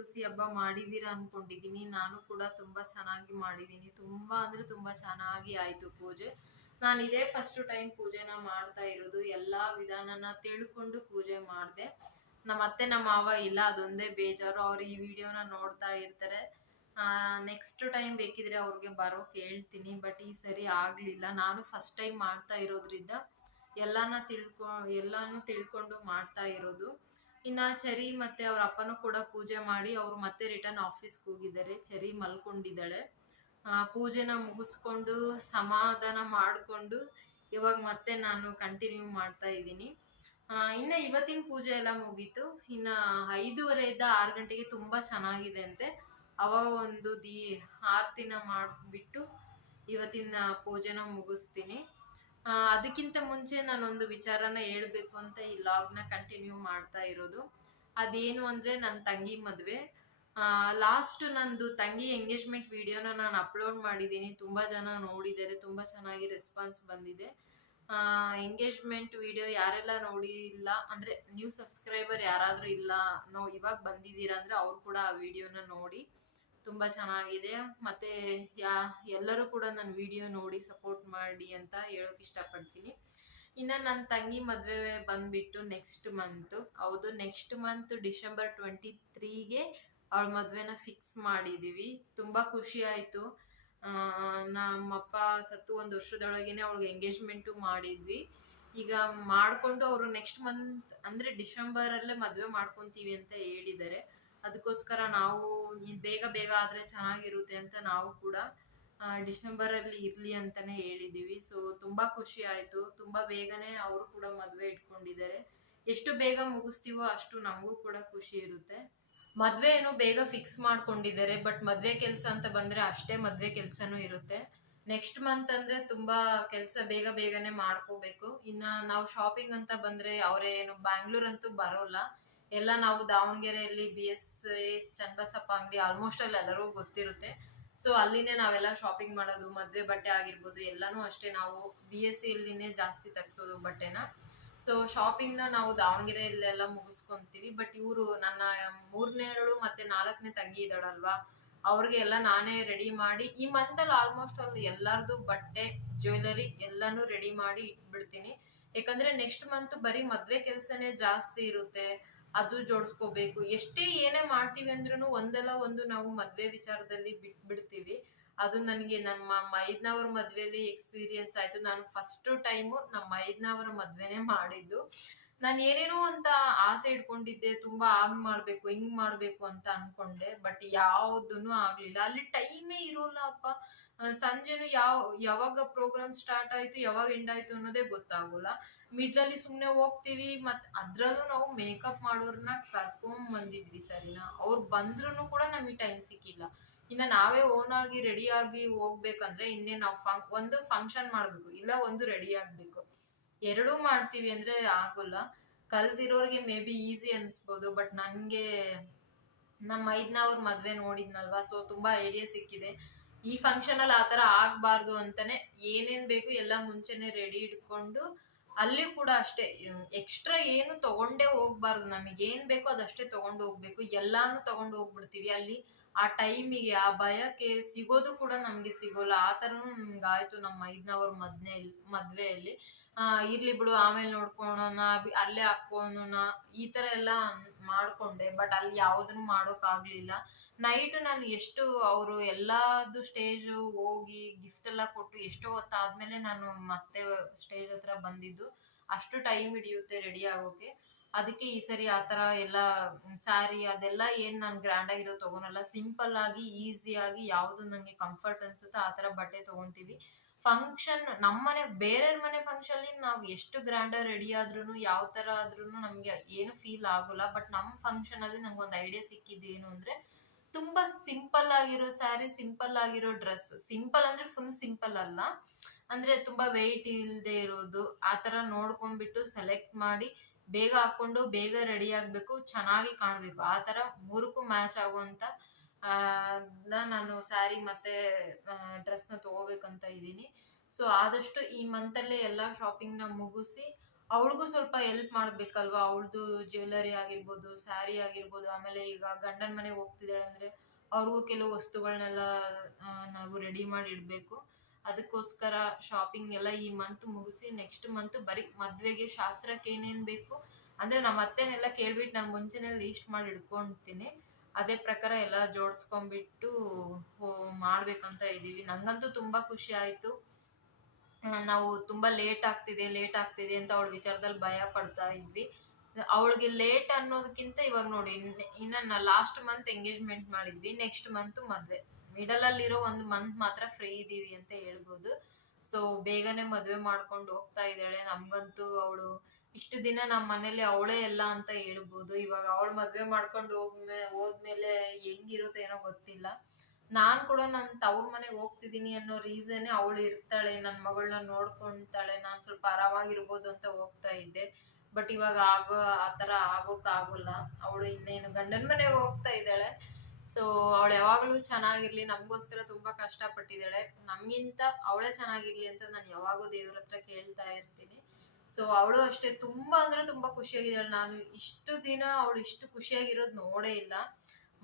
ತುಳಸಿ ಹಬ್ಬ ಮಾಡಿದ್ದೀರಾ ಅನ್ಕೊಂಡಿದ್ದೀನಿ. ನಾನು ಕೂಡ ತುಂಬಾ ಚೆನ್ನಾಗಿ ಮಾಡಿದ್ದೀನಿ. ತುಂಬಾ ಅಂದ್ರೆ ತುಂಬಾ ಚೆನ್ನಾಗಿ ಆಯ್ತು ಪೂಜೆ. ನಾನು ಇದೇ ಫಸ್ಟ್ ಟೈಮ್ ಪೂಜೆನ ಮಾಡ್ತಾ ಇರೋದು. ಎಲ್ಲಾ ವಿಧಾನನ ತಿಳ್ಕೊಂಡು ಪೂಜೆ ಮಾಡಿದೆ. ನಮ್ಮ ಅತ್ತೆ ನಮ್ಮ ಮಾವ ಇಲ್ಲ, ಅದೊಂದೇ ಬೇಜಾರು. ಅವ್ರು ಈ ವಿಡಿಯೋನ ನೋಡ್ತಾ ಇರ್ತಾರೆ. ನೆಕ್ಸ್ಟ್ ಟೈಮ್ ಬೇಕಿದ್ರೆ ಅವ್ರಿಗೆ ಬರೋಕ್ ಹೇಳ್ತೀನಿ, ಬಟ್ ಈ ಸರಿ ಆಗ್ಲಿಲ್ಲ. ನಾನು ಫಸ್ಟ್ ಟೈಮ್ ಮಾಡ್ತಾ ಇರೋದ್ರಿಂದ ಎಲ್ಲಾನು ತಿಳ್ಕೊಂಡು ಮಾಡ್ತಾ ಇರೋದು. ಇನ್ನ ಚರಿ ಮತ್ತೆ ಅವ್ರ ಅಪ್ಪನೂ ಕೂಡ ಪೂಜೆ ಮಾಡಿ ಅವ್ರು ಮತ್ತೆ ರಿಟರ್ನ್ ಆಫೀಸ್ಗೆ ಹೋಗಿದ್ದಾರೆ. ಚರಿ ಮಲ್ಕೊಂಡಿದ್ದಾಳೆ. ಪೂಜೆನ ಮುಗಿಸ್ಕೊಂಡು ಸಮಾಧಾನ ಮಾಡಿಕೊಂಡು ಇವಾಗ ಮತ್ತೆ ನಾನು ಕಂಟಿನ್ಯೂ ಮಾಡ್ತಾ ಇದ್ದೀನಿ. ಇನ್ನ ಇವತ್ತಿನ ಪೂಜೆ ಎಲ್ಲ ಮುಗೀತು. ಇನ್ನ 5:30 6 ಗಂಟೆಗೆ ತುಂಬಾ ಚೆನ್ನಾಗಿದೆ ಅಂತೆ. ಅವಾಗ ಒಂದು ಆರತಿನ ಮಾಡಿಬಿಟ್ಟು ಇವತ್ತಿನ ಪೂಜೆನ ಮುಗಿಸ್ತೀನಿ. ಅದಕ್ಕಿಂತ ಮುಂಚೆ ನಾನೊಂದು ವಿಚಾರನ ಹೇಳ್ಬೇಕು ಅಂತ ಈ ಲಾಗ್ನ ಕಂಟಿನ್ಯೂ ಮಾಡ್ತಾ ಇರೋದು. ಅದೇನು ಅಂದ್ರೆ ನನ್ನ ತಂಗಿ ಮದುವೆ. ಲಾಸ್ಟ್ ನಂದು ತಂಗಿ ಎಂಗೇಜ್ಮೆಂಟ್ ವಿಡಿಯೋನ ನಾನು ಅಪ್ಲೋಡ್ ಮಾಡಿದ್ದೀನಿ. ತುಂಬಾ ಜನ ನೋಡಿದ್ದಾರೆ, ತುಂಬಾ ಚೆನ್ನಾಗಿ ರೆಸ್ಪಾನ್ಸ್ ಬಂದಿದೆ. ಎಂಗೇಜ್ಮೆಂಟ್ ವಿಡಿಯೋ ಯಾರೆಲ್ಲ ನೋಡಿಲ್ಲ ಅಂದ್ರೆ ನ್ಯೂ ಸಬ್ಸ್ಕ್ರೈಬರ್ ಯಾರಾದ್ರೂ ಇಲ್ಲ ಇವಾಗ ಬಂದಿದ್ದೀರಾ ಅಂದ್ರೆ ಅವ್ರು ಕೂಡ ಆ ವಿಡಿಯೋನ ನೋಡಿ. ತುಂಬಾ ಚೆನ್ನಾಗಿದೆ. ಮತ್ತೆ ಎಲ್ಲರೂ ಕೂಡ ನನ್ನ ವಿಡಿಯೋ ನೋಡಿ ಸಪೋರ್ಟ್ ಮಾಡಿ ಅಂತ ಹೇಳೋಕೆ ಇಷ್ಟಪಡ್ತೀನಿ. ಇನ್ನ ನನ್ನ ತಂಗಿ ಮದುವೆ ಬಂದ್ಬಿಟ್ಟು ನೆಕ್ಸ್ಟ್ ಮಂತ್ ಡಿಸೆಂಬರ್ 23ಗೆ ಅವಳ ಮದುವೆನ ಫಿಕ್ಸ್ ಮಾಡಿದೀವಿ. ತುಂಬಾ ಖುಷಿ ಆಯ್ತು. ನಮ್ಮಪ್ಪ ಸತ್ತು 1 ವರ್ಷದೊಳಗೇನೆ ಅವಳಿಗೆ ಎಂಗೇಜ್ಮೆಂಟು ಮಾಡಿದ್ವಿ. ಈಗ ಮಾಡ್ಕೊಂಡು ಅವರು ನೆಕ್ಸ್ಟ್ ಮಂತ್ ಅಂದ್ರೆ ಡಿಸೆಂಬರ್ ಅಲ್ಲೇ ಮದುವೆ ಮಾಡ್ಕೊಂತೀವಿ ಅಂತ ಹೇಳಿದ್ದಾರೆ. ಅದಕ್ಕೋಸ್ಕರ ನಾವು ಬೇಗ ಬೇಗ ಆದ್ರೆ ಚೆನ್ನಾಗಿರುತ್ತೆ ಅಂತ ನಾವು ಕೂಡ ಡಿಸೆಂಬರ್ ಅಲ್ಲಿ ಇರ್ಲಿ ಅಂತಾನೆ ಹೇಳಿದೀವಿ. ಸೊ ತುಂಬಾ ಖುಷಿ ಆಯ್ತು. ತುಂಬಾ ಬೇಗನೆ ಅವರು ಕೂಡ ಮದುವೆ ಇಟ್ಕೊಂಡಿದ್ದಾರೆ. ಎಷ್ಟು ಬೇಗ ಮುಗಿಸ್ತೀವೋ ಅಷ್ಟು ನಮಗೂ ಕೂಡ ಖುಷಿ ಇರುತ್ತೆ. ಮದ್ವೆ ಏನೋ ಬೇಗ ಫಿಕ್ಸ್ ಮಾಡ್ಕೊಂಡಿದ್ದಾರೆ, ಬಟ್ ಮದ್ವೆ ಕೆಲ್ಸ ಅಂತ ಬಂದ್ರೆ ಅಷ್ಟೇ ಮದ್ವೆ ಕೆಲ್ಸನೂ ಇರುತ್ತೆ. ನೆಕ್ಸ್ಟ್ ಮಂತ್ ಅಂದ್ರೆ ತುಂಬಾ ಕೆಲ್ಸ ಬೇಗ ಬೇಗನೆ ಮಾಡ್ಕೋಬೇಕು. ಇನ್ನ ನಾವು ಶಾಪಿಂಗ್ ಅಂತ ಬಂದ್ರೆ ಅವ್ರೇನು ಬ್ಯಾಂಗ್ಳೂರ್ ಅಂತೂ ಬರೋಲ್ಲ. ಎಲ್ಲ ನಾವು ದಾವಣಗೆರೆಯಲ್ಲಿ BSA ಚನ್ನಬಸಪ್ಪ ಅಂಗಡಿ ಆಲ್ಮೋಸ್ಟ್ ಅಲ್ಲಿ ಎಲ್ಲರಿಗೂ ಗೊತ್ತಿರುತ್ತೆ. ಸೊ ಅಲ್ಲಿನೇ ನಾವೆಲ್ಲ ಶಾಪಿಂಗ್ ಮಾಡೋದು. ಮದ್ವೆ ಬಟ್ಟೆ ಆಗಿರ್ಬೋದು ಎಲ್ಲಾನು ಅಷ್ಟೇ ನಾವು BSA ಅಲ್ಲಿನೇ ಜಾಸ್ತಿ ತಗ್ಸೋದು ಬಟ್ಟೆನ. ಸೊ ಶಾಪಿಂಗ್ನ ನಾವು ದಾವಣಗೆರೆಯಲ್ಲೆಲ್ಲ ಮುಗಿಸ್ಕೊಂತೀವಿ. ಬಟ್ ಇವರು ನನ್ನ 3ನೇಳು ಮತ್ತೆ 4ನೇ ತಂಗಿ ಇದ್ದಾಳಲ್ವಾ, ಅವ್ರಿಗೆ ಎಲ್ಲ ನಾನೇ ರೆಡಿ ಮಾಡಿ ಈ ಮಂತಲ್ಲಿ ಆಲ್ಮೋಸ್ಟ್ ಅಲ್ಲಿ ಎಲ್ಲಾರ್ದು ಬಟ್ಟೆ ಜ್ಯುವೆಲರಿ ಎಲ್ಲಾನು ರೆಡಿ ಮಾಡಿ ಇಟ್ಬಿಡ್ತೀನಿ. ಯಾಕಂದ್ರೆ ನೆಕ್ಸ್ಟ್ ಮಂತ್ ಬರೀ ಮದ್ವೆ ಕೆಲ್ಸನೇ ಜಾಸ್ತಿ ಇರುತ್ತೆ. ಅದು ಜೋಡಿಸ್ಕೋಬೇಕು. ಎಷ್ಟೇ ಏನೇ ಮಾಡ್ತೀವಿ ಅಂದ್ರೂ ಒಂದಲ್ಲ ಒಂದು ನಾವು ಮದ್ವೆ ವಿಚಾರದಲ್ಲಿ ಬಿಡ್ತೀವಿ. ಅದು ನನಗೆ ನಮ್ಮ ಮೈದ್ನವ್ರ ಮದ್ವೆಲಿ ಎಕ್ಸ್ಪೀರಿಯನ್ಸ್ ಆಯ್ತು. ನಾನು ಫಸ್ಟ್ ಟೈಮು ನಮ್ಮ ಮೈದ್ನವ್ರ ಮದ್ವೆನೇ ಮಾಡಿದ್ದು. ನಾನು ಏನೇನೋ ಅಂತ ಆಸೆ ಇಟ್ಕೊಂಡಿದ್ದೆ, ತುಂಬಾ ಮಾಡ್ಬೇಕು ಹಿಂಗ್ ಮಾಡ್ಬೇಕು ಅಂತ ಅನ್ಕೊಂಡೆ. ಬಟ್ ಯಾವ್ದೂ ಆಗ್ಲಿಲ್ಲ. ಅಲ್ಲಿ ಟೈಮೇ ಇರೋಲ್ಲ ಅಪ್ಪ. ಸಂಜೆನು ಯಾವಾಗ ಪ್ರೋಗ್ರಾಮ್ ಸ್ಟಾರ್ಟ್ ಆಯ್ತು ಯಾವಾಗ ಎಂಡ್ ಆಯ್ತು ಅನ್ನೋದೇ ಗೊತ್ತಾಗೋಲ್ಲ. ಮಿಡ್ಲಲ್ಲಿ ಸುಮ್ನೆ ಹೋಗ್ತೀವಿ. ಮತ್ ಅದ್ರಲ್ಲೂ ನಾವು ಮೇಕಪ್ ಮಾಡೋರ್ನ ಕರ್ಕೊಂಡ್ ಬಂದಿದ್ವಿ ಸರಿನಾ, ಅವ್ರು ಬಂದ್ರು ಕೂಡ ನಮಗೆ ಟೈಮ್ ಸಿಕ್ಕಿಲ್ಲ. ಇನ್ನ ನಾವೇ ಓನ್ ಆಗಿ ರೆಡಿ ಆಗಿ ಹೋಗ್ಬೇಕಂದ್ರೆ ಇನ್ನೇ ನಾವು ಒಂದು ಫಂಕ್ಷನ್ ಮಾಡ್ಬೇಕು, ಇಲ್ಲ ಒಂದು ರೆಡಿ ಆಗ್ಬೇಕು. ಎರಡೂ ಮಾಡ್ತೀವಿ ಅಂದ್ರೆ ಆಗೋಲ್ಲ. ಕಲ್ತಿರೋರ್ಗೆ ಮೇ ಬಿ ಈಸಿ ಅನ್ಸ್ಬೋದು, ಬಟ್ ನನ್ಗೆ ನಮ್ಮ ಮೈದ್ನವ್ರ ಮದ್ವೆ ನೋಡಿದ್ನಲ್ವಾ, ಸೊ ತುಂಬಾ ಐಡಿಯಾ ಸಿಕ್ಕಿದೆ. ಈ ಫಂಕ್ಷನ್ ಅಲ್ಲಿ ಆತರ ಆಗ್ಬಾರ್ದು ಅಂತಾನೆ ಏನೇನ್ ಬೇಕು ಎಲ್ಲ ಮುಂಚೆನೆ ರೆಡಿ ಇಟ್ಕೊಂಡು, ಅಲ್ಲಿ ಕೂಡ ಅಷ್ಟೇ ಎಕ್ಸ್ಟ್ರಾ ಏನು ತಗೊಂಡೇ ಹೋಗ್ಬಾರ್ದು. ನಮಗೆ ಏನ್ ಬೇಕೋ ಅದಷ್ಟೇ ತಗೊಂಡು ಹೋಗ್ಬೇಕು. ಎಲ್ಲಾನು ತಗೊಂಡು ಹೋಗ್ಬಿಡ್ತೀವಿ. ಅಲ್ಲಿ ಆ ಟೈಮಿಗೆ ಆ ಭಯಕ್ಕೆ ಸಿಗೋದು ಕೂಡ ನಮ್ಗೆ ಸಿಗೋಲ್ಲ. ಆ ತರನು ನಮ್ಗಾಯ್ತು ನಮ್ಮ ಮೈದ್ನವ್ರ ಮದ್ವೆಯಲ್ಲಿ. ಇರ್ಲಿ ಬಿಡು ಆಮೇಲೆ ನೋಡ್ಕೊಳೋಣ, ಅಲ್ಲೇ ಹಾಕೋಣ ಈ ತರ ಎಲ್ಲ ಮಾಡ್ಕೊಂಡೆ. ಬಟ್ ಅಲ್ಲಿ ಯಾವ್ದನ್ನು ಮಾಡೋಕ್ ಆಗ್ಲಿಲ್ಲ. ನೈಟ್ ನಾನು ಎಷ್ಟು ಅವರು ಎಲ್ಲಾದು ಸ್ಟೇಜ್ ಹೋಗಿ ಗಿಫ್ಟ್ ಎಲ್ಲ ಕೊಟ್ಟು ಎಷ್ಟೋ ಹೊತ್ತಾದ್ಮೇಲೆ ನಾನು ಮತ್ತೆ ಸ್ಟೇಜ್ ಹತ್ರ ಬಂದಿದ್ದು. ಅಷ್ಟು ಟೈಮ್ ಹಿಡಿಯುತ್ತೆ ರೆಡಿ ಆಗೋಕೆ. ಅದಕ್ಕೆ ಈ ಸರಿ ಆತರ ಎಲ್ಲ ಸ್ಯಾರಿ ಅದೆಲ್ಲ ಏನ್ ನಾನು ಗ್ರ್ಯಾಂಡ್ ಆಗಿರೋ ತಗೊಳಲ್ಲ. ಸಿಂಪಲ್ ಆಗಿ ಈಸಿಯಾಗಿ ಯಾವ್ದು ನಂಗೆ ಕಂಫರ್ಟ್ ಅನ್ಸುತ್ತೋ ಆ ತರ ಬಟ್ಟೆ ತಗೊಂತೀವಿ. ಫಂಕ್ಷನ್ ನಮ್ಮನೆ ಬೇರೆಯವ್ರ ಮನೆ ಫಂಕ್ಷನ್ ನಾವು ಎಷ್ಟು ಗ್ರ್ಯಾಂಡ್ ರೆಡಿ ಆದ್ರೂ ಯಾವ ತರ ಆದ್ರೂ ನಮ್ಗೆ ಏನು ಫೀಲ್ ಆಗೋಲ್ಲ. ಬಟ್ ನಮ್ಮ ಫಂಕ್ಷನ್ ಅಲ್ಲಿ ನಂಗೆ ಒಂದು ಐಡಿಯಾ ಸಿಕ್ಕಿದ್ದು ಏನು ಅಂದ್ರೆ, ತುಂಬಾ ಸಿಂಪಲ್ ಆಗಿರೋ ಸ್ಯಾರಿ, ಸಿಂಪಲ್ ಆಗಿರೋ ಡ್ರೆಸ್. ಸಿಂಪಲ್ ಅಂದ್ರೆ ಫುಲ್ ಸಿಂಪಲ್ ಅಲ್ಲ, ಅಂದ್ರೆ ತುಂಬಾ ವೆಯ್ಟ್ ಇಲ್ದೆ ಇರೋದು ಆ ತರ ನೋಡ್ಕೊಂಡ್ಬಿಟ್ಟು ಸೆಲೆಕ್ಟ್ ಮಾಡಿ ಬೇಗ ಹಾಕೊಂಡು ಬೇಗ ರೆಡಿ ಆಗ್ಬೇಕು, ಚೆನ್ನಾಗಿ ಕಾಣ್ಬೇಕು. ಆ ತರ ಮೂರಕ್ಕೂ ಮ್ಯಾಚ್ ಆಗುವಂತ ನಾನು ಸ್ಯಾರಿ ಮತ್ತೆ ಡ್ರೆಸ್ನ ತಗೋಬೇಕಂತ ಇದ್ದೀನಿ. ಸೊ ಆದಷ್ಟು ಈ ಮಂತಲ್ಲೇ ಎಲ್ಲ ಶಾಪಿಂಗ್ನ ಮುಗಿಸಿ ಅವಳಿಗೂ ಸ್ವಲ್ಪ ಹೆಲ್ಪ್ ಮಾಡ್ಬೇಕಲ್ವಾ, ಅವಳದು ಜ್ಯುವೆಲರಿ ಆಗಿರ್ಬೋದು, ಸ್ಯಾರಿ ಆಗಿರ್ಬೋದು, ಆಮೇಲೆ ಈಗ ಗಂಡನ ಮನೆಗೆ ಹೋಗ್ತಿದ್ದಾಳೆ ಅಂದ್ರೆ ಅವ್ರಿಗೂ ಕೆಲವು ವಸ್ತುಗಳನ್ನೆಲ್ಲ ನಾವು ರೆಡಿ ಮಾಡಿ ಇಡಬೇಕು. ಅದಕ್ಕೋಸ್ಕರ ಶಾಪಿಂಗ್ ಎಲ್ಲ ಈ ಮಂತ್ ಮುಗಿಸಿ ನೆಕ್ಸ್ಟ್ ಮಂತ್ ಬರೀ ಮದ್ವೆಗೆ ಶಾಸ್ತ್ರಕ್ಕೆ ಏನೇನ್ ಬೇಕು ಅಂದ್ರೆ ನಮ್ಮ ಅತ್ತೆನೆಲ್ಲ ಕೇಳ್ಬಿಟ್ಟು ನಾನು ಮುಂಚೆನೆ ಲೀಸ್ಟ್ ಮಾಡಿ ಇಟ್ಕೊಂತೀನಿ. ಅದೇ ಪ್ರಕಾರ ಎಲ್ಲ ಜೋಡಿಸ್ಕೊಂಡ್ಬಿಟ್ಟು ಮಾಡ್ಬೇಕಂತ ಇದೀವಿ. ನಂಗಂತೂ ತುಂಬಾ ಖುಷಿ ಆಯ್ತು. ನಾವು ತುಂಬಾ ಲೇಟ್ ಆಗ್ತಿದೆ ಅಂತ ಅವಳ ವಿಚಾರದಲ್ಲಿ ಭಯ ಪಡ್ತಾ ಇದ್ವಿ. ಅವಳಿಗೆ ಲೇಟ್ ಅನ್ನೋದಕ್ಕಿಂತ ಇವಾಗ ನೋಡಿ, ಇನ್ನ ಲಾಸ್ಟ್ ಮಂತ್ ಎಂಗೇಜ್ಮೆಂಟ್ ಮಾಡಿದ್ವಿ, ನೆಕ್ಸ್ಟ್ ಮಂತ್ ಮದ್ವೆ, ಮಿಡಲ್ ಅಲ್ಲಿರೋ ಒಂದು ಮಂತ್ ಮಾತ್ರ ಫ್ರೀ ಇದೀವಿ ಅಂತ ಹೇಳ್ಬೋದು. ಸೊ ಬೇಗನೆ ಮದ್ವೆ ಮಾಡ್ಕೊಂಡು ಹೋಗ್ತಾ ಇದ್ದಾಳೆ. ನಮ್ಗಂತೂ ಅವಳು ಇಷ್ಟು ದಿನ ನಮ್ಮ ಮನೇಲಿ ಅವಳೇ ಎಲ್ಲ ಅಂತ ಹೇಳ್ಬೋದು. ಇವಾಗ ಅವಳು ಮದ್ವೆ ಮಾಡ್ಕೊಂಡು ಹೋದ್ಮೇಲೆ ಹೆಂಗಿರುತ್ತೆ ಏನೋ ಗೊತ್ತಿಲ್ಲ. ನಾನ್ ಕೂಡ ನನ್ನ ತವ್ರ ಮನೆಗೆ ಹೋಗ್ತಿದೀನಿ ಅನ್ನೋ ರೀಸನ್ ಅವಳು ಇರ್ತಾಳೆ, ನನ್ನ ಮಗಳನ್ನ ನೋಡ್ಕೊಂತಾಳೆ, ನಾನ್ ಸ್ವಲ್ಪ ಆರಾಮಾಗಿರ್ಬೋದು ಅಂತ ಹೋಗ್ತಾ ಇದ್ದೆ. ಬಟ್ ಇವಾಗ ಆತರ ಆಗೋಕ್ ಆಗೋಲ್ಲ. ಅವಳು ಇನ್ನೇನು ಗಂಡನ ಮನೆಗೆ ಹೋಗ್ತಾ ಇದ್ದಾಳೆ. ಸೊ ಅವಳು ಯಾವಾಗ್ಲೂ ಚೆನ್ನಾಗಿರ್ಲಿ, ನಮ್ಗೋಸ್ಕರ ತುಂಬಾ ಕಷ್ಟ ಪಟ್ಟಿದ್ದಾಳೆ. ನಮ್ಗಿಂತ ಅವಳೇ ಚೆನ್ನಾಗಿರ್ಲಿ ಅಂತ ನಾನು ಯಾವಾಗೂ ದೇವ್ರ ಹತ್ರ ಕೇಳ್ತಾ ಇರ್ತೀನಿ. ಸೊ ಅವಳು ಅಷ್ಟೇ ತುಂಬಾ ಅಂದ್ರೆ ತುಂಬಾ ಖುಷಿಯಾಗಿದ್ದಾಳೆ. ನಾನು ಇಷ್ಟು ದಿನ ಅವಳು ಇಷ್ಟು ಖುಷಿಯಾಗಿರೋದು ನೋಡೇ ಇಲ್ಲ.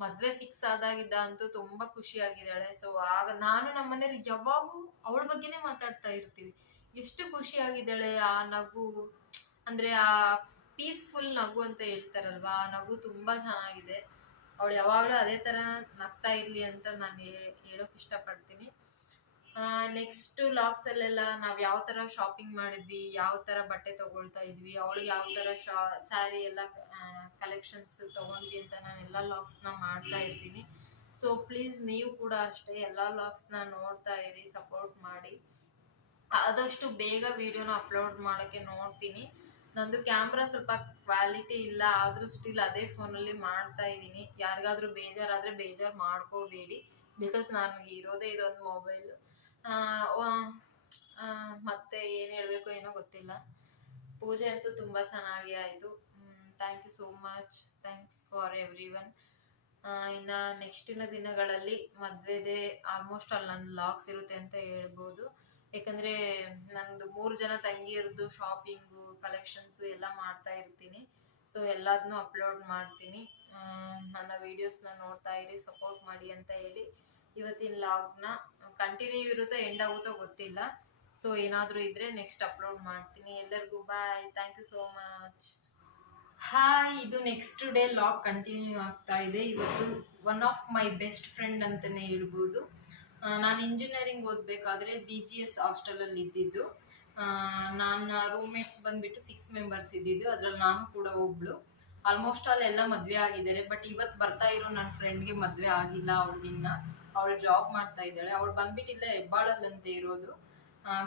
ಮದ್ವೆ ಫಿಕ್ಸ್ ಆದಾಗಿದ್ದ ಅಂತೂ ತುಂಬಾ ಖುಷಿಯಾಗಿದ್ದಾಳೆ. ಸೊ ಆಗ ನಾನು ನಮ್ಮನೇಲಿ ಯಾವಾಗೂ ಅವಳ ಬಗ್ಗೆನೇ ಮಾತಾಡ್ತಾ ಇರ್ತೀವಿ. ಎಷ್ಟು ಖುಷಿಯಾಗಿದ್ದಾಳೆ. ಆ ನಗು ಅಂದ್ರೆ ಆ ಪೀಸ್ಫುಲ್ ನಗು ಅಂತ ಹೇಳ್ತಾರಲ್ವಾ, ಆ ನಗು ತುಂಬಾ ಚೆನ್ನಾಗಿದೆ. ಅವಳು ಯಾವಾಗ್ಲೂ ಅದೇ ತರ ನಗ್ತಾ ಇರ್ಲಿ ಅಂತ ನಾನು ಹೇಳೋಕ್ ಇಷ್ಟಪಡ್ತೀನಿ. ನೆಕ್ಸ್ಟ್ ಲಾಕ್ಸ್ ಅಲ್ಲೆಲ್ಲ ನಾವ್ ಯಾವ ತರ ಶಾಪಿಂಗ್ ಮಾಡಿದ್ವಿ, ಯಾವ ತರ ಬಟ್ಟೆ ತಗೊಳ್ತಾ ಇದ್ವಿ, ಅವಳಿಗೆ ಯಾವ ತರ ಸ್ಯಾರಿ ಎಲ್ಲ ಕಲೆಕ್ಷನ್ಸ್ ತಗೊಂಡ್ವಿ ಅಂತ ನಾನು ಎಲ್ಲ ಲಾಕ್ಸ್ ನ ಮಾಡ್ತಾ ಇರ್ತೀನಿ. ಸೊ ಪ್ಲೀಸ್ ನೀವು ಕೂಡ ಅಷ್ಟೇ ಎಲ್ಲ ಲಾಕ್ಸ್ ನ ನೋಡ್ತಾ ಇರಿ, ಸಪೋರ್ಟ್ ಮಾಡಿ. ಆದಷ್ಟು ಬೇಗ ವಿಡಿಯೋನ ಅಪ್ಲೋಡ್ ಮಾಡೋಕ್ಕೆ ನೋಡ್ತೀನಿ. ನಂದು ಕ್ಯಾಮ್ರಾ ಸ್ವಲ್ಪ ಕ್ವಾಲಿಟಿ ಇಲ್ಲ, ಆದ್ರೂ ಸ್ಟಿಲ್ ಅದೇ ಫೋನಲ್ಲಿ ಮಾಡ್ತಾ ಇದ್ದೀನಿ. ಯಾರಿಗಾದ್ರೂ ಬೇಜಾರಾದ್ರೆ ಬೇಜಾರು ಮಾಡ್ಕೋಬೇಡಿ, ಬಿಕಾಸ್ ನನಗೆ ಇರೋದೇ ಇದೊಂದು ಮೊಬೈಲ್. ಮತ್ತೆ ಏನ್ ಹೇಳ್ಬೇಕು ಏನೋ ಗೊತ್ತಿಲ್ಲ. ಪೂಜೆ ಅಂತೂ ತುಂಬಾ ಚೆನ್ನಾಗಿ ಆಯ್ತು. Thank you so much, thanks for everyone. ಇನ್ನ ನೆಕ್ಸ್ಟಿನ ದಿನಗಳಲ್ಲಿ ಮದ್ವೆದೆ ಆಲ್ಮೋಸ್ಟ್ ಅಲ್ಲಿ ನನ್ನ ಲಾಗ್ಸ್ ಇರುತ್ತೆ ಅಂತ ಹೇಳ್ಬೋದು. ಯಾಕಂದ್ರೆ ನಂದು 3 ಜನ ತಂಗಿಯರದು ಶಾಪಿಂಗು ಕಲೆಕ್ಷನ್ಸು ಎಲ್ಲ ಮಾಡ್ತಾ ಇರ್ತೀನಿ. ಸೊ ಎಲ್ಲದನ್ನೂ ಅಪ್ಲೋಡ್ ಮಾಡ್ತೀನಿ. ನನ್ನ ವಿಡಿಯೋಸ್ನ ನೋಡ್ತಾ ಇರಿ, ಸಪೋರ್ಟ್ ಮಾಡಿ ಅಂತ ಹೇಳಿ ಇವತ್ತಿನ ಲಾಗ್ನ ಕಂಟಿನ್ಯೂ ಇರುತ್ತೋ ಎಂಡ್ ಆಗುತ್ತೋ ಗೊತ್ತಿಲ್ಲ. ಸೊ ಏನಾದರೂ ಇದ್ರೆ ನೆಕ್ಸ್ಟ್ ಅಪ್ಲೋಡ್ ಮಾಡ್ತೀನಿ. ಎಲ್ಲರಿಗೂ bye, thank you so much. Hi, ಇದು ನೆಕ್ಸ್ಟ್ ಡೇ ಲಾಗ್ ಕಂಟಿನ್ಯೂ ಆಗ್ತಾ ಇದೆ. ಇವತ್ತು one of my best friend ಅಂತಲೇ ಹೇಳ್ಬೋದು. ನಾನು ಇಂಜಿನಿಯರಿಂಗ್ ಓದಬೇಕಾದ್ರೆ BGS ಹಾಸ್ಟೆಲಲ್ಲಿ ಇದ್ದಿದ್ದು. ನನ್ನ ರೂಮ್ಮೇಟ್ಸ್ ಬಂದ್ಬಿಟ್ಟು 6 ಮೆಂಬರ್ಸ್ ಇದ್ದಿದ್ದು, ಅದ್ರಲ್ಲಿ ನಾನು ಕೂಡ ಒಬ್ಳು. ಆಲ್ಮೋಸ್ಟ್ ಎಲ್ಲ ಮದುವೆ ಆಗಿದ್ದಾರೆ. ಬಟ್ ಇವತ್ತು ಬರ್ತಾ ಇರೋ ನನ್ನ ಫ್ರೆಂಡ್ಗೆ ಮದುವೆ ಆಗಿಲ್ಲ. ಅವಳು ಜಾಬ್ ಮಾಡ್ತಾ ಇದ್ದಾಳೆ. ಅವಳು ಬಂದ್ಬಿಟ್ಟು ಇಲ್ಲೇ ಹೆಬ್ಬಾಳಲ್ಲಂತೆ ಇರೋದು.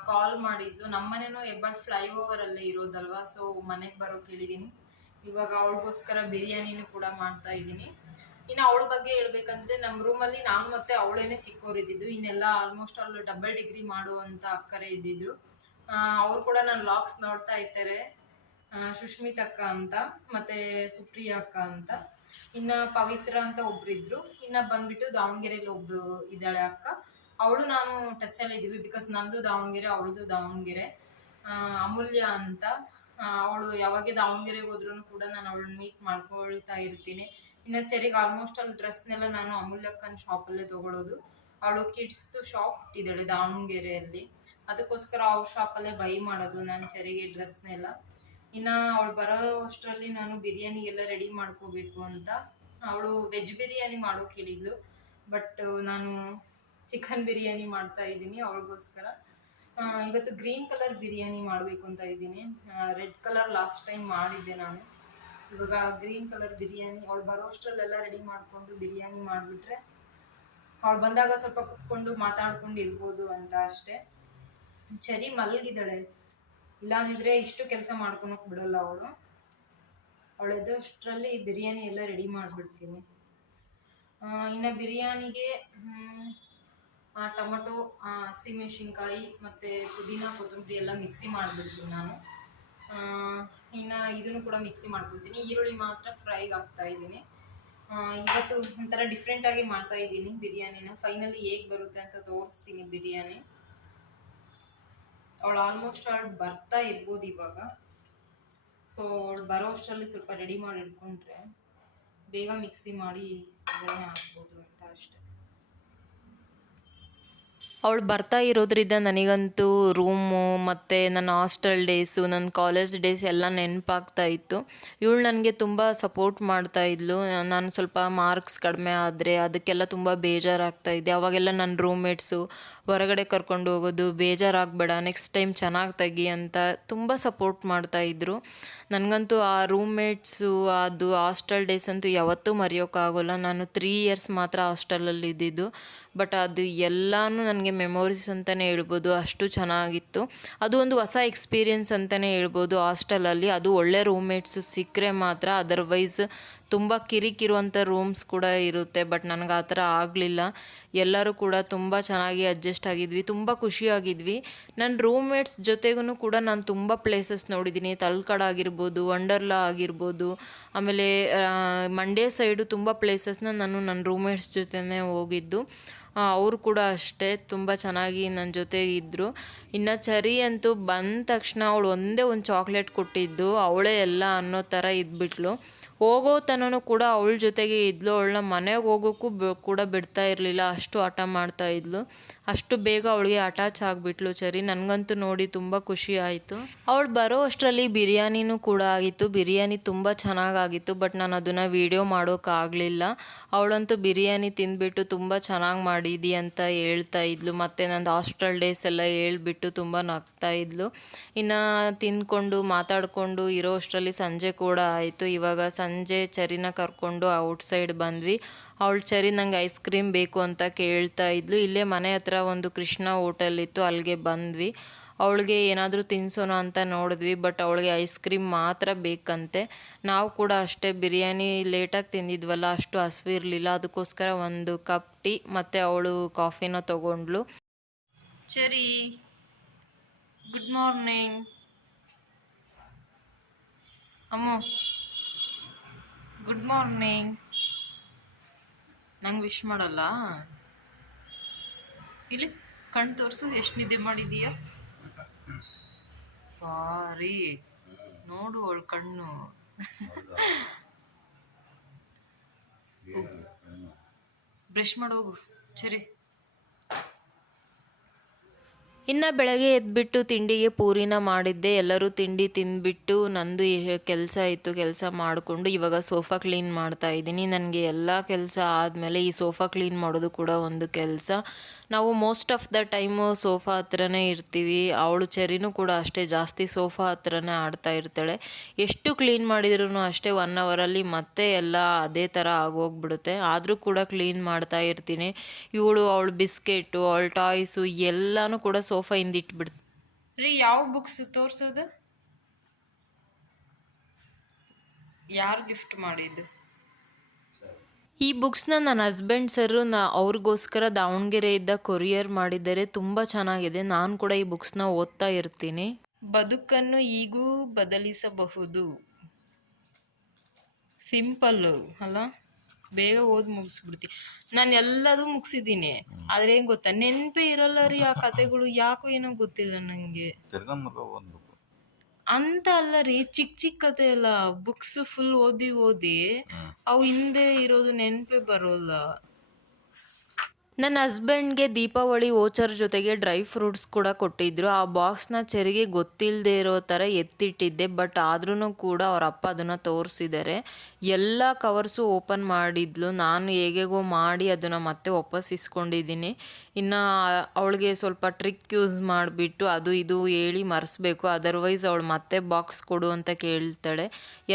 ಕಾಲ್ ಮಾಡಿದ್ದು. ನಮ್ಮನೇನೂ ಹೆಬ್ಬಾಳ್ ಫ್ಲೈಓವರ್ ಅಲ್ಲೇ ಇರೋದಲ್ವಾ, ಸೊ ಮನೆಗೆ ಬರೋಕೆ ಹೇಳಿದೀನಿ. ಇವಾಗ ಅವಳಿಗೋಸ್ಕರ ಬಿರಿಯಾನಿನೂ ಕೂಡ ಮಾಡ್ತಾ ಇದ್ದೀನಿ. ಇನ್ನು ಅವಳ ಬಗ್ಗೆ ಹೇಳ್ಬೇಕಂದ್ರೆ, ನಮ್ಮ ರೂಮಲ್ಲಿ ನಾನು ಮತ್ತೆ ಅವಳೇನೆ ಚಿಕ್ಕವರಿದ್ದಿದ್ದು. ಇನ್ನೆಲ್ಲ ಆಲ್ಮೋಸ್ಟ್ ಅವಳು ಡಬಲ್ ಡಿಗ್ರಿ ಮಾಡುವಂತ ಅಕ್ಕರೆ ಇದ್ದಿದ್ರು. ಅವ್ರು ಕೂಡ ನನ್ನ ಲಾಗ್ಸ್ ನೋಡ್ತಾ ಇರ್ತಾರೆ. ಸುಷ್ಮಿತ್ ಅಕ್ಕ ಅಂತ, ಮತ್ತೆ ಸುಪ್ರಿಯಾ ಅಕ್ಕ ಅಂತ, ಇನ್ನ ಪವಿತ್ರ ಅಂತ ಒಬ್ರಿದ್ರು. ಇನ್ನ ಬಂದ್ಬಿಟ್ಟು ದಾವಣಗೆರೆಯಲ್ಲಿ ಒಬ್ರು ಇದ್ದಾಳೆ ಅಕ್ಕ. ಅವಳು ನಾನು ಟಚಲ್ಲಿ ಇದ್ದೀವಿ, ಬಿಕಾಸ್ ನಂದು ದಾವಣಗೆರೆ, ಅವಳದು ದಾವಣಗೆರೆ. ಅಮೂಲ್ಯ ಅಂತ, ಅವಳು ಯಾವಾಗ ದಾವಣಗೆರೆಗೆ ಹೋದ್ರೂ ಕೂಡ ನಾನು ಅವಳನ್ನ ಮೀಟ್ ಮಾಡ್ಕೊಳ್ತಾ ಇರ್ತೀನಿ. ಇನ್ನು ಚೆರಿಗೆ ಆಲ್ಮೋಸ್ಟ್ ಅಲ್ಲಿ ಡ್ರೆಸ್ನೆಲ್ಲ ನಾನು ಅಮೂಲ್ಯಕ್ಕನ ಶಾಪಲ್ಲೇ ತೊಗೊಳೋದು. ಅವಳು ಕಿಡ್ಸ್ದು ಶಾಪ್ ಇಟ್ಟಿದ್ದಾಳೆ ದಾವಣಗೆರೆಯಲ್ಲಿ, ಅದಕ್ಕೋಸ್ಕರ ಅವ್ರ ಶಾಪಲ್ಲೇ ಬೈ ಮಾಡೋದು ನಾನು ಚೆರಿಗೆ ಡ್ರೆಸ್ನೆಲ್ಲ. ಇನ್ನು ಅವಳು ಬರೋ ಅಷ್ಟರಲ್ಲಿ ನಾನು ಬಿರಿಯಾನಿಗೆಲ್ಲ ರೆಡಿ ಮಾಡ್ಕೋಬೇಕು ಅಂತ. ಅವಳು ವೆಜ್ ಬಿರಿಯಾನಿ ಮಾಡೋಕೆ ಹೇಳಿದ್ಲು, ಬಟ್ ನಾನು ಚಿಕನ್ ಬಿರಿಯಾನಿ ಮಾಡ್ತಾ ಇದ್ದೀನಿ ಅವಳಿಗೋಸ್ಕರ. ಇವತ್ತು ಗ್ರೀನ್ ಕಲರ್ ಬಿರಿಯಾನಿ ಮಾಡಬೇಕು ಅಂತ ಇದ್ದೀನಿ. ರೆಡ್ ಕಲರ್ ಲಾಸ್ಟ್ ಟೈಮ್ ಮಾಡಿದ್ದೆ ನಾನು. ಇವಾಗ ಗ್ರೀನ್ ಕಲರ್ ಬಿರಿಯಾನಿ, ಅವಳು ಬರೋ ಅಷ್ಟರಲ್ಲೆಲ್ಲ ರೆಡಿ ಮಾಡಿಕೊಂಡು ಬಿರಿಯಾನಿ ಮಾಡಿಬಿಟ್ರೆ ಅವಳು ಬಂದಾಗ ಸ್ವಲ್ಪ ಕುತ್ಕೊಂಡು ಮಾತಾಡ್ಕೊಂಡು ಇರ್ಬೋದು ಅಂತ ಅಷ್ಟೇ. ಚರಿ ಮಲಗಿದ್ದಾಳೆ, ಇಲ್ಲಾಂದಿದ್ರೆ ಇಷ್ಟು ಕೆಲಸ ಮಾಡ್ಕೊಳಕ್ ಬಿಡೋಲ್ಲ ಅವಳು. ಅವಳೆದ್ದು ಅಷ್ಟರಲ್ಲಿ ಬಿರಿಯಾನಿ ಎಲ್ಲ ರೆಡಿ ಮಾಡಿಬಿಡ್ತೀನಿ. ಇನ್ನು ಬಿರಿಯಾನಿಗೆ ಟೊಮೊಟೊ, ಹಸಿಮೆಣಸಿನ್ಕಾಯಿ ಮತ್ತು ಪುದೀನ, ಕೊತ್ತಂಬರಿ ಎಲ್ಲ ಮಿಕ್ಸಿ ಮಾಡಿಬಿಡ್ತೀನಿ ನಾನು. ಇನ್ನು ಇದನ್ನು ಕೂಡ ಮಿಕ್ಸಿ ಮಾಡ್ಕೊತೀನಿ. ಈರುಳ್ಳಿ ಮಾತ್ರ ಫ್ರೈಗೆ ಹಾಕ್ತಾ ಇದ್ದೀನಿ. ಇವತ್ತು ಒಂಥರ ಡಿಫ್ರೆಂಟಾಗಿ ಮಾಡ್ತಾ ಇದ್ದೀನಿ ಬಿರಿಯಾನಿನ. ಫೈನಲಿ ಹೇಗೆ ಬರುತ್ತೆ ಅಂತ ತೋರಿಸ್ತೀನಿ ಬಿರಿಯಾನಿ. ಅವಳು ಆಲ್ಮೋಸ್ಟ್ ಅವಳು ಬರ್ತಾ ಇರ್ಬೋದು ಇವಾಗ. ಸೊ ಅವಳು ಬರೋ ಅಷ್ಟರಲ್ಲಿ ಸ್ವಲ್ಪ ರೆಡಿ ಮಾಡಿ ಇಟ್ಕೊಂಡ್ರೆ ಬೇಗ ಮಿಕ್ಸಿ ಮಾಡಿ ಒಗ್ಗರಣೆ ಹಾಕ್ಬೋದು ಅಂತ ಅಷ್ಟೆ. ಅವಳು ಬರ್ತಾ ಇರೋದ್ರಿಂದ ನನಗಂತೂ ರೂಮು ಮತ್ತು ನನ್ನ ಹಾಸ್ಟೆಲ್ ಡೇಸು, ನನ್ನ ಕಾಲೇಜ್ ಡೇಸ್ ಎಲ್ಲ ನೆನಪಾಗ್ತಾ ಇತ್ತು. ಇವಳು ನನಗೆ ತುಂಬ ಸಪೋರ್ಟ್ ಮಾಡ್ತಾ ಇದ್ಲು. ನಾನು ಸ್ವಲ್ಪ ಮಾರ್ಕ್ಸ್ ಕಡಿಮೆ ಆದರೆ ಅದಕ್ಕೆಲ್ಲ ತುಂಬ ಬೇಜಾರಾಗ್ತಾ ಇದ್ದೆ. ಅವಾಗೆಲ್ಲ ನನ್ನ ರೂಮ್ಮೇಟ್ಸು ಹೊರಗಡೆ ಕರ್ಕೊಂಡು ಹೋಗೋದು, ಬೇಜಾರಾಗಬೇಡ ನೆಕ್ಸ್ಟ್ ಟೈಮ್ ಚೆನ್ನಾಗಿ ತೆಗಿ ಅಂತ ತುಂಬ ಸಪೋರ್ಟ್ ಮಾಡ್ತಾಯಿದ್ರು. ನನಗಂತೂ ಆ ರೂಮ್ಮೇಟ್ಸು ಅದು ಹಾಸ್ಟೆಲ್ ಡೇಸ್ ಅಂತೂ ಯಾವತ್ತೂ ಮರೆಯೋಕ್ಕಾಗೋಲ್ಲ. ನಾನು 3 ಇಯರ್ಸ್ ಮಾತ್ರ ಹಾಸ್ಟೆಲಲ್ಲಿ ಇದ್ದಿದ್ದು, ಬಟ್ ಅದು ಎಲ್ಲನೂ ನನಗೆ ಮೆಮೊರೀಸ್ ಅಂತಲೇ ಹೇಳ್ಬೋದು. ಅಷ್ಟು ಚೆನ್ನಾಗಿತ್ತು. ಅದು ಒಂದು ಹೊಸ ಎಕ್ಸ್ಪೀರಿಯೆನ್ಸ್ ಅಂತಲೇ ಹೇಳ್ಬೋದು ಹಾಸ್ಟೆಲಲ್ಲಿ. ಅದು ಒಳ್ಳೆ ರೂಮ್ಮೇಟ್ಸು ಸಿಕ್ಕರೆ ಮಾತ್ರ, ಅದರ್ವೈಸ್ ತುಂಬ ಕಿರಿಕಿರುವಂಥ ರೂಮ್ಸ್ ಕೂಡ ಇರುತ್ತೆ. ಬಟ್ ನನಗೆ ಆ ಥರ ಆಗಲಿಲ್ಲ. ಎಲ್ಲರೂ ಕೂಡ ತುಂಬ ಚೆನ್ನಾಗಿ ಅಡ್ಜಸ್ಟ್ ಆಗಿದ್ವಿ, ತುಂಬ ಖುಷಿಯಾಗಿದ್ವಿ. ನನ್ನ ರೂಮ್ಮೇಟ್ಸ್ ಜೊತೆಗೂ ಕೂಡ ನಾನು ತುಂಬ ಪ್ಲೇಸಸ್ ನೋಡಿದ್ದೀನಿ. ತಲ್ಕಡ ಆಗಿರ್ಬೋದು, ವಂಡರ್ಲಾ ಆಗಿರ್ಬೋದು, ಆಮೇಲೆ ಮಂಡ್ಯ ಸೈಡು ತುಂಬ ಪ್ಲೇಸಸ್ನ ನಾನು ನನ್ನ ರೂಮ್ಮೇಟ್ಸ್ ಜೊತೆನೇ ಹೋಗಿದ್ದು. ಅವರು ಕೂಡ ಅಷ್ಟೇ ತುಂಬ ಚೆನ್ನಾಗಿ ನನ್ನ ಜೊತೆ ಇದ್ದರು. ಇನ್ನು ಚರಿ ಅಂತೂ ಬಂದ ತಕ್ಷಣ ಅವಳು ಒಂದೇ ಒಂದು ಚಾಕ್ಲೇಟ್ ಕೊಟ್ಟಿದ್ದು ಅವಳೇ ಎಲ್ಲ ಅನ್ನೋ ಥರ ಇದ್ಬಿಟ್ಲು. ಹೋಗೋ ತನೂ ಕೂಡ ಅವಳ ಜೊತೆಗೆ ಇದ್ಲು. ಅವಳನ್ನ ಮನೆಗೆ ಹೋಗೋಕ್ಕೂ ಕೂಡ ಬಿಡ್ತಾ ಇರಲಿಲ್ಲ, ಅಷ್ಟು ಹಠ ಮಾಡ್ತಾಯಿದ್ಲು. ಅಷ್ಟು ಬೇಗ ಅವಳಿಗೆ ಅಟ್ಯಾಚ್ ಆಗಿಬಿಟ್ಲು ಚರಿ. ನನಗಂತೂ ನೋಡಿ ತುಂಬ ಖುಷಿ ಆಯಿತು. ಅವಳು ಬರೋ ಅಷ್ಟರಲ್ಲಿ ಬಿರಿಯಾನಿನೂ ಕೂಡ ಆಗಿತ್ತು. ಬಿರಿಯಾನಿ ತುಂಬ ಚೆನ್ನಾಗಾಗಿತ್ತು, ಬಟ್ ನಾನು ಅದನ್ನು ವೀಡಿಯೋ ಮಾಡೋಕ್ಕಾಗಲಿಲ್ಲ. ಅವಳಂತೂ ಬಿರಿಯಾನಿ ತಿಂದುಬಿಟ್ಟು ತುಂಬ ಚೆನ್ನಾಗಿ ಮಾಡಿದಿ ಅಂತ ಹೇಳ್ತಾ ಇದ್ಲು. ಮತ್ತು ನಂದು ಹಾಸ್ಟೆಲ್ ಡೇಸ್ ಎಲ್ಲ ಹೇಳ್ಬಿಟ್ಟು ತುಂಬ ನಗ್ತಾ ಇದ್ಲು. ಇನ್ನು ತಿಂದ್ಕೊಂಡು ಮಾತಾಡಿಕೊಂಡು ಇರೋ ಅಷ್ಟರಲ್ಲಿ ಸಂಜೆ ಕೂಡ ಆಯಿತು. ಇವಾಗ ಸಂಜೆ ಚರಿನ ಕರ್ಕೊಂಡು ಔಟ್ಸೈಡ್ ಬಂದ್ವಿ. ಅವಳು ಚರಿ ನಂಗೆ ಐಸ್ ಕ್ರೀಮ್ ಬೇಕು ಅಂತ ಕೇಳ್ತಾ ಇದ್ಲು. ಇಲ್ಲೇ ಮನೆ ಹತ್ರ ಒಂದು ಕೃಷ್ಣ ಹೋಟೆಲ್ ಇತ್ತು, ಅಲ್ಲಿಗೆ ಬಂದ್ವಿ. ಅವಳಿಗೆ ಏನಾದರೂ ತಿನ್ಸೋಣ ಅಂತ ನೋಡಿದ್ವಿ, ಬಟ್ ಅವಳಿಗೆ ಐಸ್ ಕ್ರೀಮ್ ಮಾತ್ರ ಬೇಕಂತೆ. ನಾವು ಕೂಡ ಅಷ್ಟೇ ಬಿರಿಯಾನಿ ಲೇಟಾಗಿ ತಿಂದಿದ್ವಲ್ಲ, ಅಷ್ಟು ಹಸಿವು ಇರಲಿಲ್ಲ. ಅದಕ್ಕೋಸ್ಕರ ಒಂದು ಕಪ್ ಟೀ ಮತ್ತು ಅವಳು ಕಾಫಿನ ತೊಗೊಂಡ್ಳು. ಚರಿ, ಗುಡ್ ಮಾರ್ನಿಂಗ್. ಅಮ್ಮು, ಗುಡ್ ಮಾರ್ನಿಂಗ್. ನಂಗೆ ವಿಶ್ ಮಾಡಲ್ಲ? ಇಲ್ಲಿ ಕಣ್ಣು ತೋರಿಸು, ಎಷ್ಟು ನಿದ್ದೆ ಮಾಡಿದೀಯ. ಬಾರಿ ನೋಡು ಅವಳು ಕಣ್ಣು. ಬ್ರಷ್ ಮಾಡೋಗು ಸರಿ. ಇನ್ನು ಬೆಳಗ್ಗೆ ಎದ್ಬಿಟ್ಟು ತಿಂಡಿಗೆ ಪೂರಿನ ಮಾಡಿದ್ದೆ. ಎಲ್ಲರೂ ತಿಂಡಿ ತಿಂದ್ಬಿಟ್ಟು ನಂದು ಕೆಲಸ ಇತ್ತು, ಕೆಲಸ ಮಾಡಿಕೊಂಡು ಇವಾಗ ಸೋಫಾ ಕ್ಲೀನ್ ಮಾಡ್ತಾ ಇದ್ದೀನಿ. ನನಗೆ ಎಲ್ಲ ಕೆಲಸ ಆದಮೇಲೆ ಈ ಸೋಫಾ ಕ್ಲೀನ್ ಮಾಡೋದು ಕೂಡ ಒಂದು ಕೆಲಸ. ನಾವು most of the time sofa ಹತ್ರನೇ ಇರ್ತೀವಿ. ಅವಳು ಚರಿನೂ ಕೂಡ ಅಷ್ಟೇ, ಜಾಸ್ತಿ ಸೋಫಾ ಹತ್ರನೇ ಆಡ್ತಾ ಇರ್ತಾಳೆ. ಎಷ್ಟು ಕ್ಲೀನ್ ಮಾಡಿದ್ರೂ ಅಷ್ಟೇ 1 ಅವರಲ್ಲಿ ಮತ್ತೆ ಎಲ್ಲ ಅದೇ ಥರ ಆಗೋಗ್ಬಿಡುತ್ತೆ. ಆದರೂ ಕೂಡ ಕ್ಲೀನ್ ಮಾಡ್ತಾ ಇರ್ತೀನಿ. ಅವಳು ಬಿಸ್ಕೆಟು, ಅವಳ ಟಾಯ್ಸು ಎಲ್ಲನೂ ಕೂಡ ಸೋಫಾಯಿಂದ ಇಟ್ಬಿಡ್ತೀನಿ. ರೀ, ಯಾವ ಬುಕ್ಸ್ ತೋರಿಸೋದು? ಯಾರು ಗಿಫ್ಟ್ ಮಾಡಿದ್ದು? ಈ ಬುಕ್ಸ್ನ ನನ್ನ ಹಸ್ಬೆಂಡ್ ಸರು ಅವ್ರಿಗೋಸ್ಕರ ದಾವಣಗೆರೆಯಿಂದ ಕೊರಿಯರ್ ಮಾಡಿದ್ದಾರೆ. ತುಂಬ ಚೆನ್ನಾಗಿದೆ. ನಾನು ಕೂಡ ಈ ಬುಕ್ಸ್ನ ಓದ್ತಾ ಇರ್ತೀನಿ. ಬದುಕನ್ನು ಈಗೂ ಬದಲಿಸಬಹುದು. ಸಿಂಪಲ್ಲು ಅಲ್ಲ, ಬೇಗ ಓದಿ ಮುಗಿಸ್ಬಿಡ್ತೀನಿ. ನಾನು ಎಲ್ಲದೂ ಮುಗಿಸಿದ್ದೀನಿ, ಆದರೆ ಏನು ಗೊತ್ತಾ, ನೆನಪೇ ಇರಲ್ಲ ರೀ ಆ ಕತೆಗಳು. ಯಾಕೋ ಏನೋ ಗೊತ್ತಿಲ್ಲ ನನಗೆ ಅಂತ. ಅಲ್ಲ ರೀ, ಚಿಕ್ಕ ಚಿಕ್ಕ ಕತೆ ಎಲ್ಲ ಬುಕ್ಸ್ ಫುಲ್ ಓದಿ ಅವು ಹಿಂದೆ ಇರೋದು ನೆನಪೇ ಬರೋಲ್ಲ. ನನ್ನ ಹಸ್ಬೆಂಡ್ಗೆ ದೀಪಾವಳಿ ವೋಚರ್ ಜೊತೆಗೆ ಡ್ರೈ ಫ್ರೂಟ್ಸ್ ಕೂಡ ಕೊಟ್ಟಿದ್ದರು. ಆ ಬಾಕ್ಸ್ನ ಚರಿಗೆ ಗೊತ್ತಿಲ್ಲದೆ ಇರೋ ಥರ ಎತ್ತಿಟ್ಟಿದ್ದೆ, ಬಟ್ ಆದ್ರೂ ಕೂಡ ಅವ್ರ ಅಪ್ಪ ಅದನ್ನು ತೋರಿಸಿದ್ದಾರೆ. ಎಲ್ಲ ಕವರ್ಸು ಓಪನ್ ಮಾಡಿದ್ಲು. ನಾನು ಹೇಗೇಗೋ ಮಾಡಿ ಅದನ್ನು ಮತ್ತೆ ವಾಪಸ್ ಇಸ್ಕೊಂಡಿದ್ದೀನಿ. ಇನ್ನು ಅವಳಿಗೆ ಸ್ವಲ್ಪ ಟ್ರಿಕ್ ಯೂಸ್ ಮಾಡಿಬಿಟ್ಟು ಅದು ಇದು ಹೇಳಿ ಮರೆಸ್ಬೇಕು, ಅದರ್ವೈಸ್ ಅವಳು ಮತ್ತೆ ಬಾಕ್ಸ್ ಕೊಡು ಅಂತ ಕೇಳ್ತಾಳೆ.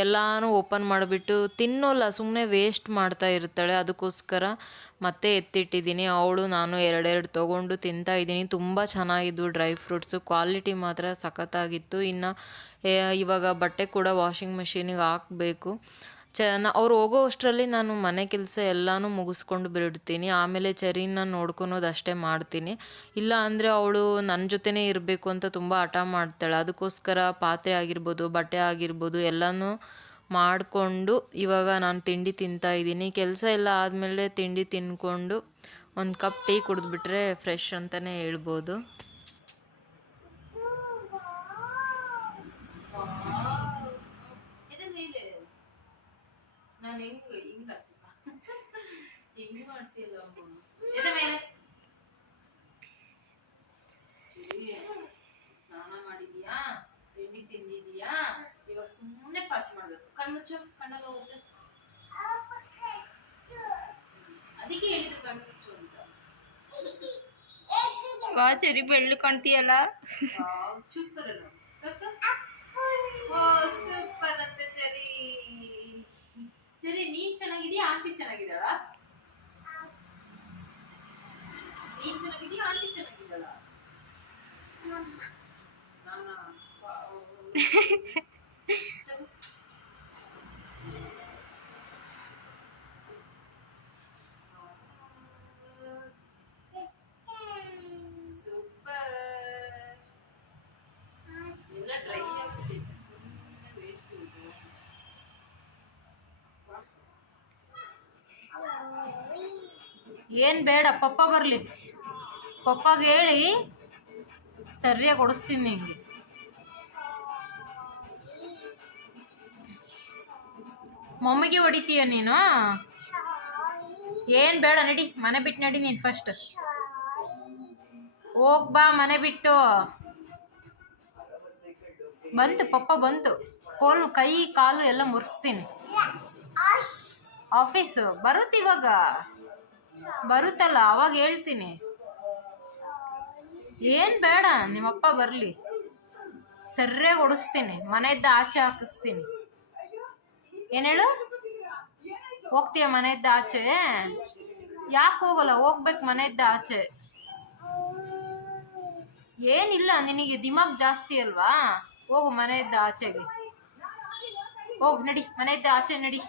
ಎಲ್ಲನೂ ಓಪನ್ ಮಾಡಿಬಿಟ್ಟು ತಿನ್ನೋಲ್ಲ, ಸುಮ್ಮನೆ ವೇಸ್ಟ್ ಮಾಡ್ತಾ ಇರ್ತಾಳೆ. ಅದಕ್ಕೋಸ್ಕರ ಮತ್ತೆ ಎತ್ತಿಟ್ಟಿದ್ದೀನಿ. ಅವಳು ನಾನು 2 ತೊಗೊಂಡು ತಿಂತಾಯಿದ್ದೀನಿ. ತುಂಬ ಚೆನ್ನಾಗಿದ್ದು ಡ್ರೈ ಫ್ರೂಟ್ಸು, ಕ್ವಾಲಿಟಿ ಮಾತ್ರ ಸಖತ್ತಾಗಿತ್ತು. ಇನ್ನು ಇವಾಗ ಬಟ್ಟೆ ಕೂಡ ವಾಷಿಂಗ್ ಮೆಷಿನಿಗೆ ಹಾಕಬೇಕು. ಅವ್ರು ಹೋಗೋ ಅಷ್ಟರಲ್ಲಿ ನಾನು ಮನೆ ಕೆಲಸ ಎಲ್ಲನೂ ಮುಗಿಸ್ಕೊಂಡು ಬಿಡ್ತೀನಿ. ಆಮೇಲೆ ಚರಿನ ನೋಡ್ಕೊಳೋದು ಅಷ್ಟೇ ಮಾಡ್ತೀನಿ. ಇಲ್ಲ ಅಂದರೆ ಅವಳು ನನ್ನ ಜೊತೆನೇ ಇರಬೇಕು ಅಂತ ತುಂಬ ಹಠ ಮಾಡ್ತಾಳೆ. ಅದಕ್ಕೋಸ್ಕರ ಪಾತ್ರೆ ಆಗಿರ್ಬೋದು, ಬಟ್ಟೆ ಆಗಿರ್ಬೋದು ಎಲ್ಲನೂ ಮಾಡಿಕೊಂಡು ಇವಾಗ ನಾನು ತಿಂಡಿ ತಿಂತಾಯಿದ್ದೀನಿ. ಕೆಲಸ ಎಲ್ಲ ಆದಮೇಲೆ ತಿಂಡಿ ತಿಂದ್ಕೊಂಡು ಒಂದು ಕಪ್ ಟೀ ಕುಡಿದ್ಬಿಟ್ರೆ ಫ್ರೆಶ್ ಅಂತಲೇ ಹೇಳ್ಬೋದು. ಹಿಂಗ ಹಿಂಗ್ ಮಾಡ್ತೀಯಲ್ಲ ಅಮ್ಮ. ಎದೆ ಮೇಲೆ ಸ್ನಾನ ಮಾಡಿದೀಯಾ, ತಿಂಡಿ ತಿಂದಿದೀಯಾ, ಇವಾಗ ಸುಮ್ಮನೆ ಪಾಚಿ ಮಾಡ್ಬೇಕು. ಕಣ್ಮುಚ್ಚು, ಕಣ್ಣಲ್ಲಿ ಹೋಗುತ್ತೆ. ಅದಕ್ಕೆ ಹೇಳಿದ್ದು ಕಣ್ಮುಚ್ಚು ಅಂತ. ಸರಿ ಬೆಳ್ಳು ಕಾಣ್ತೀಯಲ್ಲ. ಸೂಪರ್ ಅಲ್ಲ ಸೂಪರ್ ಅಂತೆ ಚರಿ. ಚರಿ ನೀನ್ ಚೆನ್ನಾಗಿದೀಯಾ, ಆಂಟಿ ಚೆನ್ನಾಗಿದ್ದಾಳ? ನೀನ್ ಚೆನ್ನಾಗಿದೀಯಾ, ಆಂಟಿ ಚೆನ್ನಾಗಿದ್ದಾಳ? ಏನ್ ಬೇಡ, ಪಪ್ಪ ಬರ್ಲಿ, ಪಪ್ಪಾಗ ಹೇಳಿ ಸರಿಯಾಗಿ ಕೊಡಿಸ್ತೀನಿ ನಿಂಗೆ. ಮಮ್ಮಿಗೆ ಹೊಡಿತೀಯ ನೀನು? ಏನ್ ಬೇಡ, ನಡಿ ಮನೆ ಬಿಟ್ಟು ನಡಿ. ನೀನು ಫಸ್ಟ್ ಹೋಗ್ ಬಾ ಮನೆ ಬಿಟ್ಟು. ಬಂತು ಪಪ್ಪ ಬಂತು. ಕೋಲು ಕೈ ಕಾಲು ಎಲ್ಲ ಮುರಿಸ್ತೀನಿ. ಆಫೀಸು ಬರುತ್ತೆ ಇವಾಗ, ಬರುತ್ತಲ್ಲ ಅವಾಗ ಹೇಳ್ತೀನಿ. ಏನ್ ಬೇಡ, ನಿಮ್ಮಪ್ಪ ಬರ್ಲಿ ಸರಿಯಾಗಿ ಹೊಡಿಸ್ತೀನಿ. ಮನೆಯಿಂದ ಆಚೆ ಹಾಕಿಸ್ತೀನಿ. ಏನ್ ಹೇಳು? ಹೋಗ್ತೀಯ ಮನೆಯಿಂದ ಆಚೆ? ಯಾಕೆ ಹೋಗಲ್ಲ? ಹೋಗ್ಬೇಕು ಮನೆಯಿಂದ ಆಚೆ. ಏನಿಲ್ಲ, ನಿನಗೆ ದಿಮಾಗ್ ಜಾಸ್ತಿ ಅಲ್ವಾ? ಹೋಗು ಮನೆಯಿಂದ ಆಚೆಗೆ ಹೋಗು, ನಡಿ ಮನೆಯಿಂದ ಆಚೆ ನಡಿ.